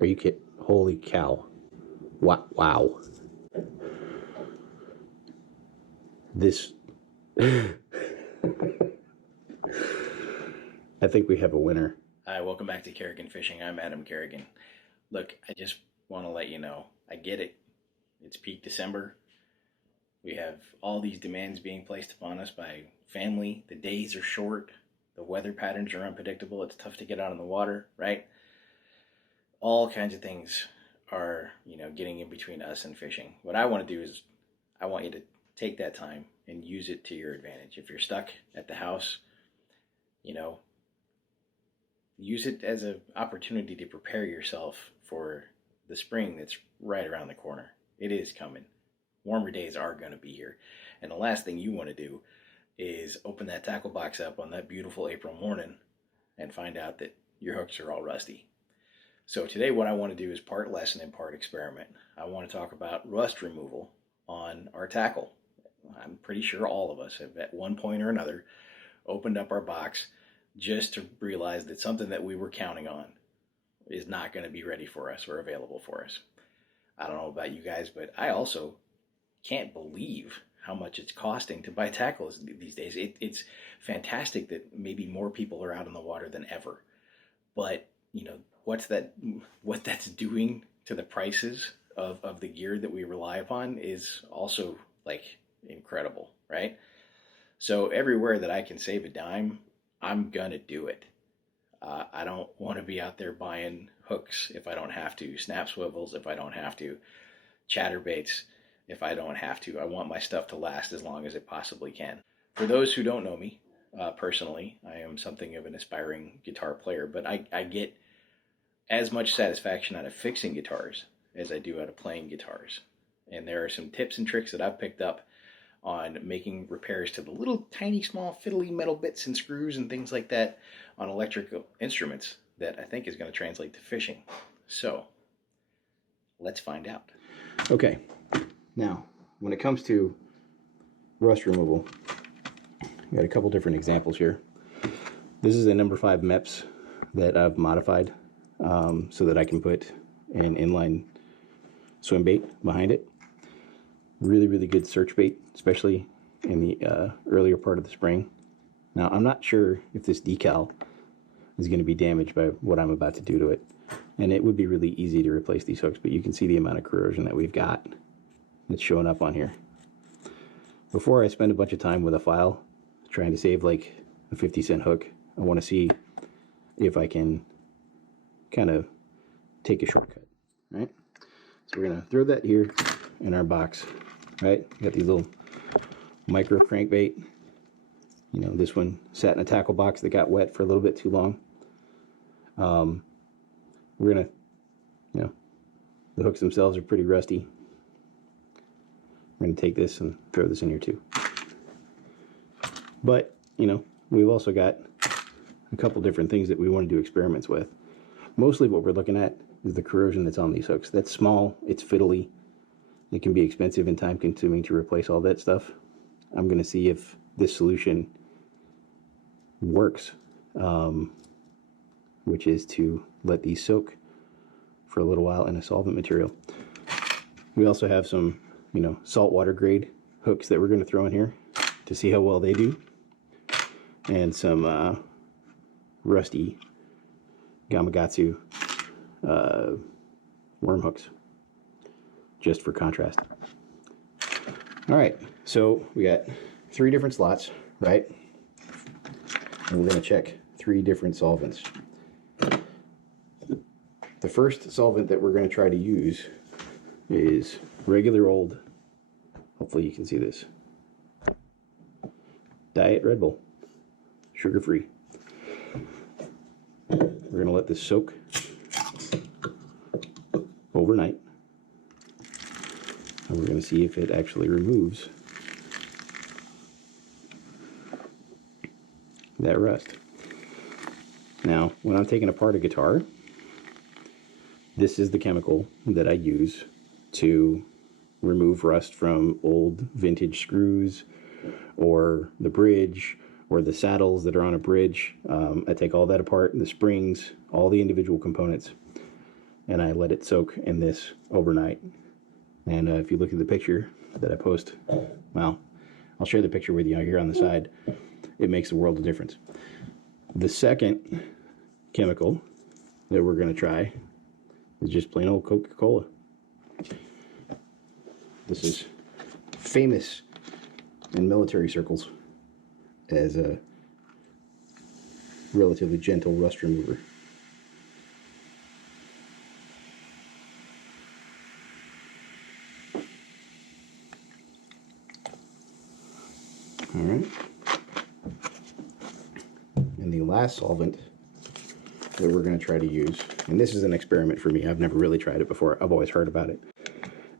Are you kidding? Holy cow. Wow. This... I think we have a winner. Hi, welcome back to Kerrigan Fishing. I'm Adam Kerrigan. Look, I just want to let you know, I get it. It's peak December. We have all these demands being placed upon us by family. The days are short. The weather patterns are unpredictable. It's tough to get out on the water, right? All kinds of things are, getting in between us and fishing. What I want to do is I want you to take that time and use it to your advantage. If you're stuck at the house, use it as an opportunity to prepare yourself for the spring that's right around the corner. It is coming. Warmer days are going to be here. And the last thing you want to do is open that tackle box up on that beautiful April morning and find out that your hooks are all rusty. So today what I want to do is part lesson and part experiment. I want to talk about rust removal on our tackle. I'm pretty sure all of us have at one point or another opened up our box just to realize that something that we were counting on is not going to be ready for us or available for us. I don't know about you guys, but I also can't believe how much it's costing to buy tackles these days. It's fantastic that maybe more people are out on the water than ever. But, what that's doing to the prices of the gear that we rely upon is also incredible, right? So everywhere that I can save a dime, I'm gonna do it. I don't want to be out there buying hooks if I don't have to, snap swivels if I don't have to, chatterbaits if I don't have to. I want my stuff to last as long as it possibly can. For those who don't know me personally, I am something of an aspiring guitar player, but I get as much satisfaction out of fixing guitars as I do out of playing guitars. And there are some tips and tricks that I've picked up on making repairs to the little tiny small fiddly metal bits and screws and things like that on electrical instruments that I think is going to translate to fishing. So let's find out. Okay, now when it comes to rust removal, we got a couple different examples here. This is a number 5 MEPS that I've modified so that I can put an inline swim bait behind it. Really good search bait, especially in the earlier part of the spring. Now, I'm not sure if this decal is going to be damaged by what I'm about to do to it. And it would be really easy to replace these hooks, but you can see the amount of corrosion that we've got that's showing up on here. Before I spend a bunch of time with a file trying to save like a 50-cent hook, I want to see if I can kind of take a shortcut, right? So we're going to throw that here in our box, right? Got these little micro crankbait. This one sat in a tackle box that got wet for a little bit too long. We're going to, the hooks themselves are pretty rusty. We're going to take this and throw this in here too. But, we've also got a couple different things that we want to do experiments with. Mostly what we're looking at is the corrosion that's on these hooks. That's small, it's fiddly. It can be expensive and time consuming to replace all that stuff. I'm going to see if this solution works, which is to let these soak for a little while in a solvent material. We also have some, saltwater grade hooks that we're going to throw in here to see how well they do, and some rusty Gamakatsu worm hooks, just for contrast. All right, so we got 3 different slots, right? And we're going to check 3 different solvents. The first solvent that we're going to try to use is regular old, hopefully you can see this, Diet Red Bull, sugar-free. We're going to let this soak overnight, and we're going to see if it actually removes that rust. Now, when I'm taking apart a guitar, this is the chemical that I use to remove rust from old vintage screws or the bridge or the saddles that are on a bridge. I take all that apart, the springs, all the individual components, and I let it soak in this overnight. And if you look at the picture that I post, well, I'll share the picture with you here on the side. It makes a world of difference. The second chemical that we're going to try is just plain old Coca-Cola. This is famous in military circles as a relatively gentle rust remover. All right. And the last solvent that we're going to try to use, and this is an experiment for me, I've never really tried it before, I've always heard about it,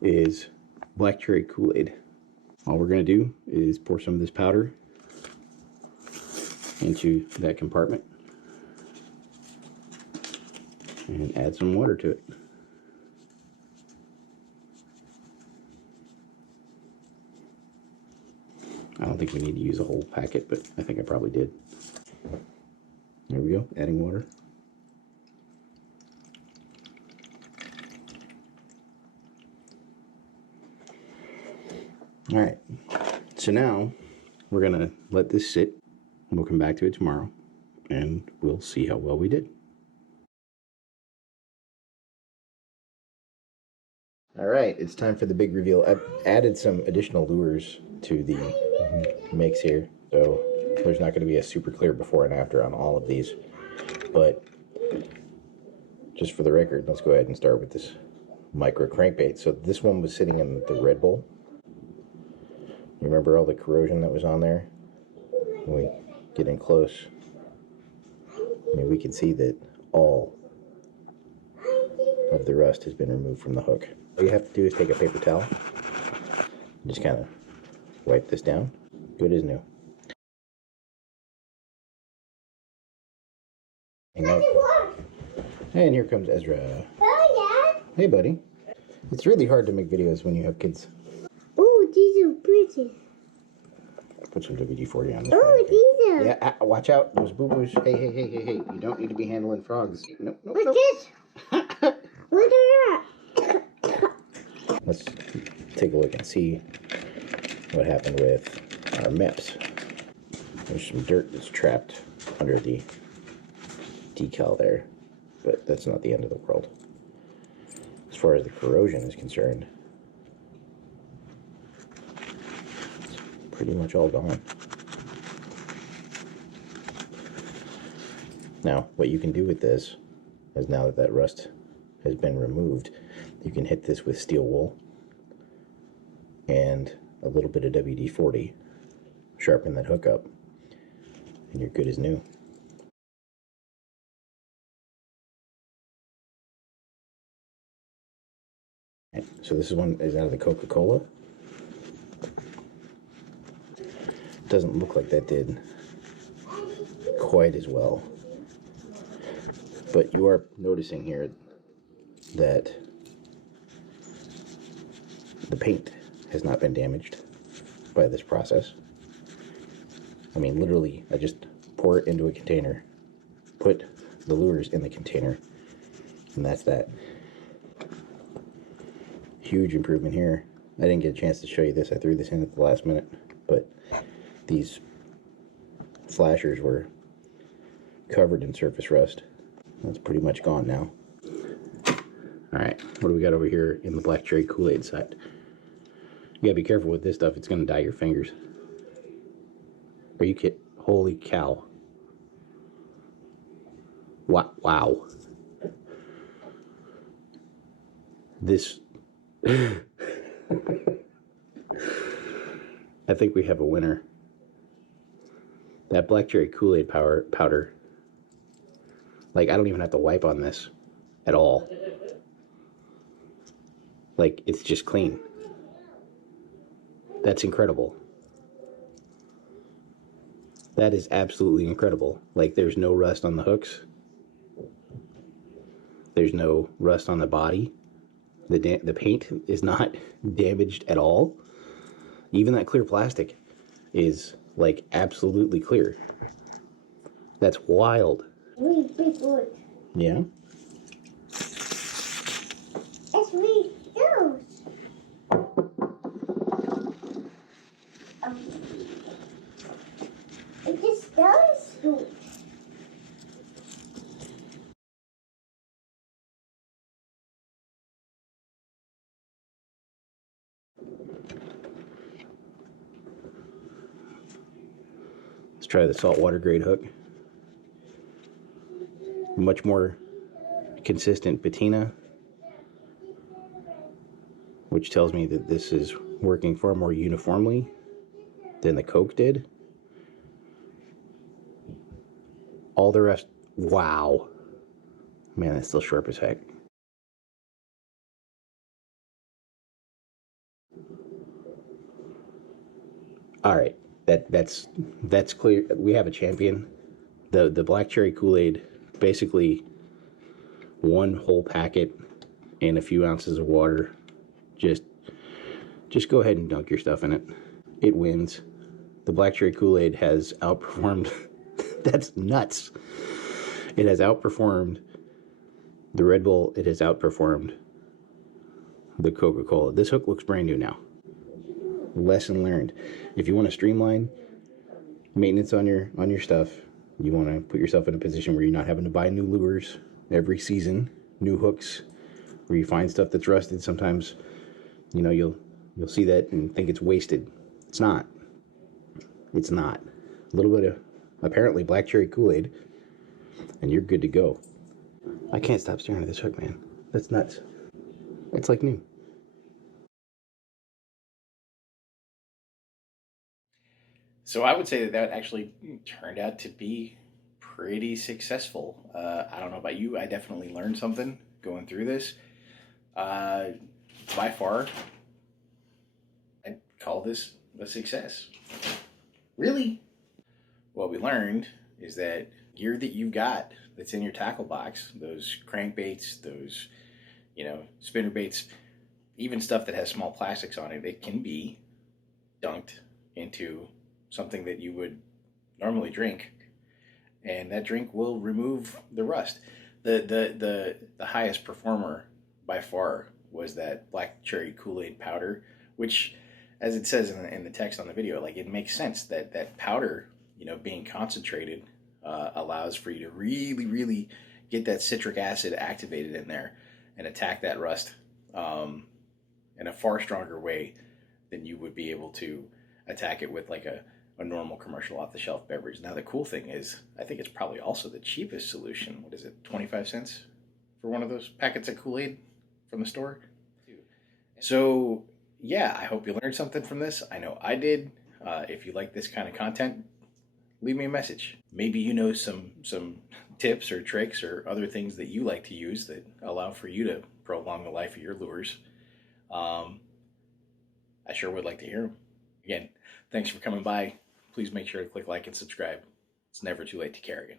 is black cherry Kool-Aid. All we're going to do is pour some of this powder into that compartment and add some water to it. I don't think we need to use a whole packet, but I think I probably did. There we go, adding water. All right, so now we're gonna let this sit, and we'll come back to it tomorrow, and we'll see how well we did. All right, it's time for the big reveal. I've added some additional lures to the mix here, so there's not going to be a super clear before and after on all of these. But just for the record, let's go ahead and start with this micro crankbait. So this one was sitting in the Red Bull. Remember all the corrosion that was on there? When we get in close, I mean, we can see that all of the rust has been removed from the hook. All you have to do is take a paper towel and just kind of wipe this down. Good as new. And here comes Ezra. Oh, yeah. Hey, buddy. It's really hard to make videos when you have kids. Oh, these are pretty. I'll put some WD-40 on this. Oh, these are. Yeah, watch out. Those boo-boos. Hey. You don't need to be handling frogs. Nope. What's this? Look at that. Let's take a look and see what happened with our MIPS. There's some dirt that's trapped under the decal there, but that's not the end of the world. As far as the corrosion is concerned, it's pretty much all gone. Now, what you can do with this is, now that that rust has been removed, you can hit this with steel wool and a little bit of WD-40, sharpen that hook up, and you're good as new. So this one is out of the Coca-Cola. Doesn't look like that did quite as well. But you are noticing here that the paint has not been damaged by this process. I mean, literally, I just pour it into a container, put the lures in the container, and that's that. Huge improvement here. I didn't get a chance to show you this. I threw this in at the last minute, but these flashers were covered in surface rust. That's pretty much gone now. All right, what do we got over here in the black cherry Kool-Aid side? You gotta be careful with this stuff. It's gonna dye your fingers. Are you kidding? Holy cow. Wow. This... I think we have a winner. That black cherry Kool-Aid powder. Like, I don't even have to wipe on this at all. Like, it's just clean. That's incredible. That is absolutely incredible. Like, there's no rust on the hooks. There's no rust on the body. The paint is not damaged at all. Even that clear plastic is, like, absolutely clear. That's wild. Really big wood. Yeah? Let's try the saltwater grade hook. Much more consistent patina, which tells me that this is working far more uniformly than the Coke did. All the rest, wow. Man, that's still sharp as heck. All right, that's clear. We have a champion. The black cherry Kool-Aid, basically one whole packet and a few ounces of water. Just go ahead and dunk your stuff in it. It wins. The black cherry Kool-Aid has outperformed. That's nuts. It has outperformed the Red Bull. It has outperformed the Coca-Cola. This hook looks brand new now. Lesson learned. If you want to streamline maintenance on your stuff, you want to put yourself in a position where you're not having to buy new lures every season, new hooks, where you find stuff that's rusted. Sometimes, you'll see that and think it's wasted. It's not. It's not. A little bit of apparently black cherry Kool-Aid, and you're good to go. I can't stop staring at this hook, man. That's nuts. It's like new. So I would say that actually turned out to be pretty successful. I don't know about you. I definitely learned something going through this. By far, I'd call this a success. Really? What we learned is that gear that you've got that's in your tackle box, those crankbaits, those, spinner baits, even stuff that has small plastics on it, it can be dunked into something that you would normally drink, and that drink will remove the rust. The highest performer by far was that black cherry Kool-Aid powder, which, as it says in the text on the video, like, it makes sense that powder, being concentrated, allows for you to really, really get that citric acid activated in there and attack that rust in a far stronger way than you would be able to attack it with like a normal commercial off-the-shelf beverage. Now, the cool thing is, I think it's probably also the cheapest solution. What is it, 25 cents for one of those packets of Kool-Aid from the store? So, yeah, I hope you learned something from this. I know I did. If you like this kind of content, leave me a message. Maybe you know some tips or tricks or other things that you like to use that allow for you to prolong the life of your lures. I sure would like to hear them. Again, thanks for coming by. Please make sure to click like and subscribe. It's never too late to carry again.